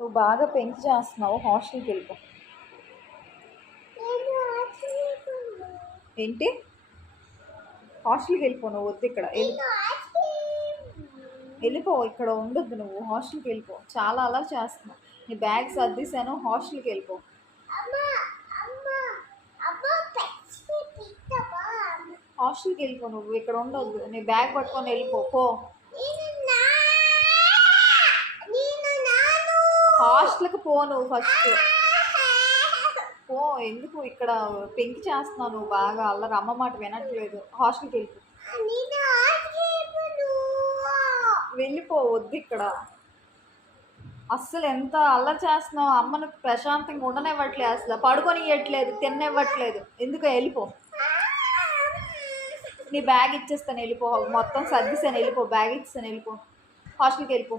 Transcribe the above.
నువ్వు బాగా పెంచి చేస్తున్నావు హాస్టల్కి వెళ్ళిపో. ఏంటి? హాస్టల్కి వెళ్ళిపో నువ్వు వద్దు ఇక్కడ. వెళ్ళి వెళ్ళిపో ఇక్కడ ఉండొద్దు నువ్వు హాస్టల్కి వెళ్ళిపో. చాలా అలా చేస్తున్నావు. నీ బ్యాగ్ సర్దిశాను హాస్టల్కి వెళ్ళిపో. హాస్టల్కి వెళ్ళిపో నువ్వు ఇక్కడ ఉండొద్దు. నీ బ్యాగ్ పట్టుకొని వెళ్ళిపో పో. హాస్టల్కి పోను ఫస్ట్. పో ఎందుకు ఇక్కడ పెంకి చేస్తున్నావు బాగా? అల్లరి అమ్మ మాట వినట్లేదు. హాస్టల్కి వెళ్ళిపో వెళ్ళిపో వద్దు ఇక్కడ. అస్సలు ఎంత అల్లరి చేస్తున్నావు? అమ్మను ప్రశాంతంగా ఉండనివ్వట్లేదు అసలు. పడుకొని ఇవ్వట్లేదు తిననివ్వట్లేదు. ఎందుకు? వెళ్ళిపో. నీ బ్యాగ్ ఇచ్చేస్తాను వెళ్ళిపో. మొత్తం సర్దిస్తాను వెళ్ళిపో. బ్యాగ్ ఇచ్చేస్తాను వెళ్ళిపో. హాస్టల్కి వెళ్ళిపో.